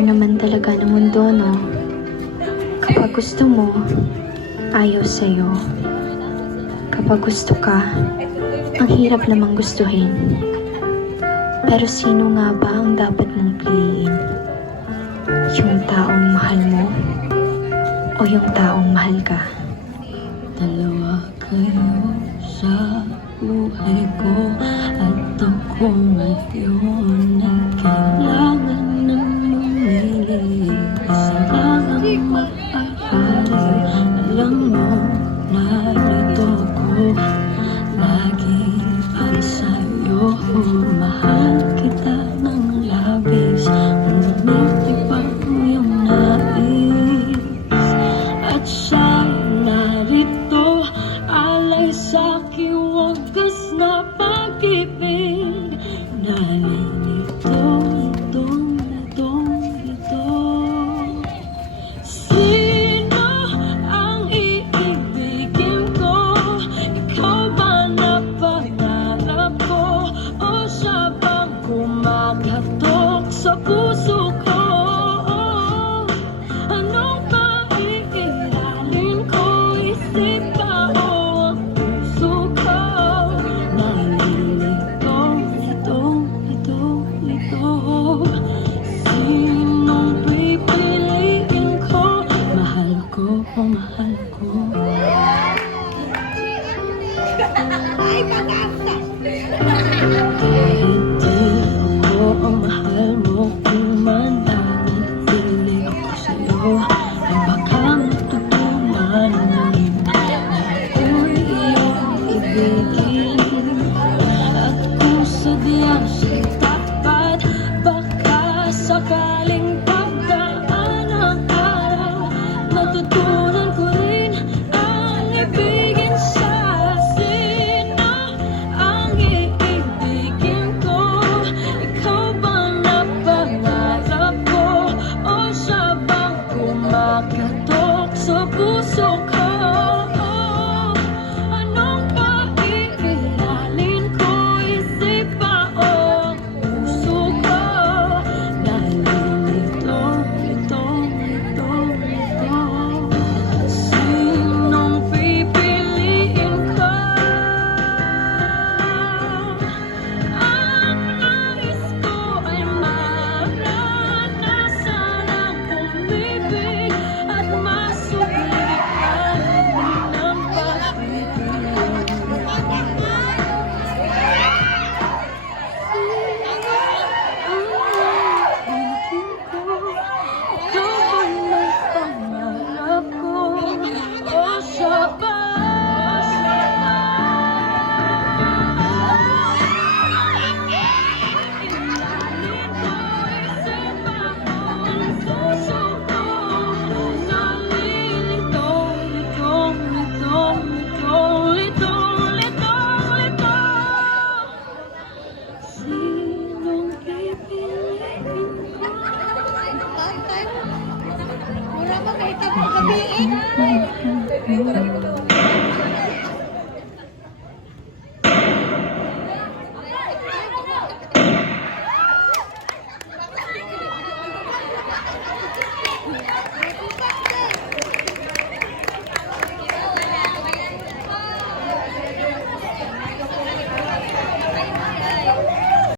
unfair naman talaga ng mundo, no? Kapag gusto mo, ayaw sa'yo. Kapag gusto ka, ang hirap namang gustuhin. Pero sino nga ba ang dapat mong piliin? Yung taong mahal mo o yung taong mahal ka? Dalawa kayo sa buhay ko at ako ngayon ay kailangan ng mamili. Isa lang ang maaari. Alam mo, narito ko lagi para sa'yo. Mahal kita ng labis, ngunit iba mo yung nais. At siya narito, alay sa'king wagas na pag-ibig. Nalilito, ito. Sino ang iibigin ko? Ikaw ba na pangarap ko? O siya bang kumakatok sa puso ko? Anong paiiralin ko? Isip ba o ang puso ko? Nalilito, ito. Sinong pipiliin ko? Mahal ko o mahal ko? Ay, pag-asa! Kahit di ako ang mahal mo, kung mananatili ako sa'yo, ay baka matutunan na ako'y iyong ibigin. At kung sadyang siya'y tapat, baka sakaling pagdaan ang araw, matutunan ko rin ang ibigin siya. Sino ang iibigin ko? Ikaw ba na pangarap ko? O siya bang kumakatok sa puso ko? Anong paiiralin ko? Isip ba o ang puso ko? Nalilito, ito. Sinong pipiliin ko? Ang nais ko ay maranasan ang umibig at masublikan ng pag-ibig. Ikaw ba na pangarap ko? O siya ba? Sinong pipiliin ko? Mura ba kahit ang gabi eh?